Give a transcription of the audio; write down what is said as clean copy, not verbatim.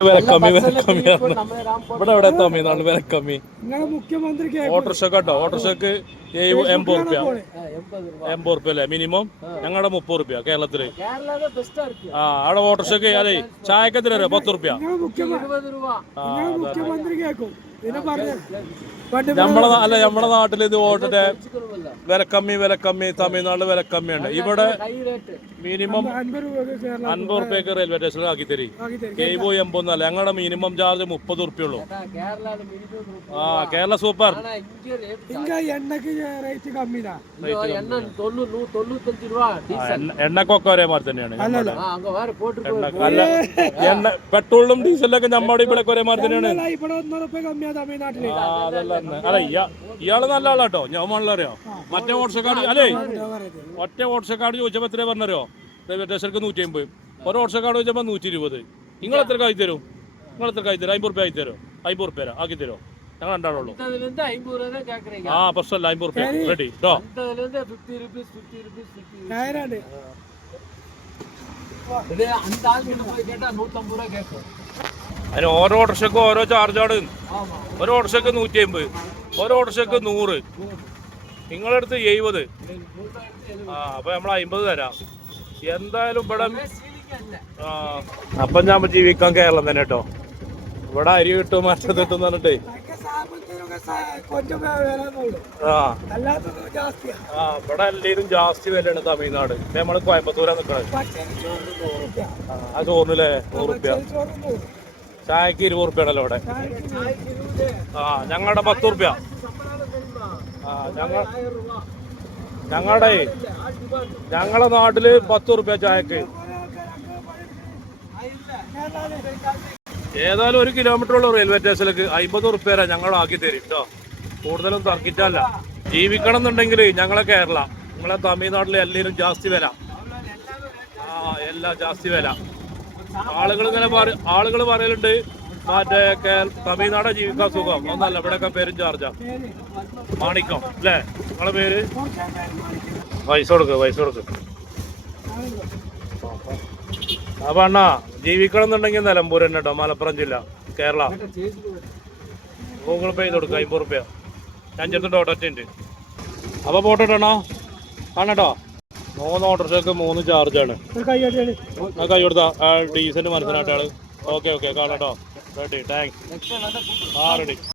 വില കമ്മി ഇവിടെ എവിടെ തമിഴ്നാട് വില കമ്മി ഓട്ടോറിക്ഷ കേട്ടോ ഓട്ടോറിക്ഷക്ക് 80 അല്ലേ മിനിമം ഞങ്ങളുടെ 30 കേരളത്തില് അവിടെ ഓട്ടോറിക്ഷക്ക് അതെ ചായക്കത്തിന് 10 നമ്മളെ നാട്ടിൽ ഇത് ഓട്ടോടെ വില കമ്മി തമിഴ്നാട്ടില് വില കമ്മിയുണ്ട് ഇവിടെ മിനിമം 50 റുപ്യക്ക് റെയിൽവേ സ്റ്റേഷനിൽ ആക്കി തരും 80 അല്ല ഞങ്ങളുടെ മിനിമം ചാർജ് 30 ഉള്ളൂ കേരള സൂപ്പർ എണ്ണക്കൊക്കെ ഒരേ മാതിരി തന്നെയാണ് പെട്രോളിനും ഡീസലിനൊക്കെ നമ്മുടെ ഇവിടെ ഒരേ മാതിരി തന്നെയാണ് അല്ല ഇയാള് നല്ല ആളാട്ടോ ഞാൻ മണലറിയോ മറ്റേ ഓട്ടോക്കാട് അല്ലേ ഒറ്റ ഓട്ടോക്കാട് ചോദിച്ചപ്പോ എത്രയാ പറഞ്ഞറിയോ റെയിൽവേ സ്റ്റേഷനിലേക്ക് 150 ഒരു ഓട്ടോക്കാട് ചോദിച്ചപ്പോ 120 നിങ്ങൾ എത്ര ആയി തരും 50 റുപ്യ ആയി തരും 50 റുപ്യ ആക്കി തരുമോ ഞങ്ങൾ രണ്ടാളുള്ളൂ പ്രശ്നമല്ല 50 റുപ്യ റെഡി കേട്ടോ അതിന് ഓരോ ഓട്ടോറിക്ഷക്കും ഓരോ ചാർജാണ് ഒരു ഓട്ടോറിക്ഷക്ക് 150 ഒരു ഓട്ടോറിക്ഷക്ക് 100 നിങ്ങളടുത്ത് 70 അപ്പൊ നമ്മൾ 50 തരാം എന്തായാലും ഇവിടെ അപ്പം ഞാൻ ജീവിക്കാൻ കേരളം തന്നെ കേട്ടോ ഇവിടെ അരി കിട്ടും മറ്റത് കിട്ടും പറഞ്ഞിട്ടേ ഇവിടെ എല്ലാവരും ജാസ്തി വിലയാണ് തമിഴ്നാട് നമ്മള് കോയമ്പത്തൂരാ നിക്കണത് ആ ചോറിനല്ലേ 100 റുപ്യ ചായക്ക് 20 റുപ്യാണല്ലോ ഇവിടെ ഞങ്ങളുടെ 10 റുപ്യ ഞങ്ങളുടെ നാട്ടില് 10 റുപ്യ ചായക്ക് ഏതായാലും 1 കിലോമീറ്റർ ഉള്ള റെയിൽവേ സ്റ്റേഷനിലേക്ക് 50 റുപ്യ ഞങ്ങൾ ആക്കി തരും കേട്ടോ കൂടുതലും തർക്കിച്ചല്ല ജീവിക്കണം എന്നുണ്ടെങ്കിൽ ഞങ്ങളെ കേരള നിങ്ങളെ തമിഴ്നാട്ടിലെ എല്ലാവരും ജാസ്തി വില എല്ലാം ജാസ്തി വില ആളുകൾ പറയലുണ്ട് മറ്റേ തമിഴ്നാട് ജീവിക്കാൻ സുഖം ഒന്നല്ല ഇവിടെയൊക്കെ പേരും ചാർജാ മാണിക്കം അല്ലേ നിങ്ങളെ പേര് പൈസ കൊടുക്ക് അപ്പൊ അണ്ണാ ജീവിക്കണം എന്നുണ്ടെങ്കിൽ നിലമ്പൂർ തന്നെ കേട്ടോ മലപ്പുറം ജില്ല കേരള ഗൂഗിൾ പേ ചെയ്ത് കൊടുക്കുക 50 റുപ്യ ഞാൻ ചെറുത്തിട്ട് ഓട്ടോ ഉണ്ട് അപ്പൊ പോട്ടോ അണ്ണാ കാണട്ടോ 3 ഓട്ടോറിക്ഷക്ക് 3 ചാർജാണ് കൈ കൊടുത്താ ഡീസന്റ് മനസ്സിലാട്ടാള് ഓക്കെ കാണട്ടോ റെഡി താങ്ക്സ് റെഡി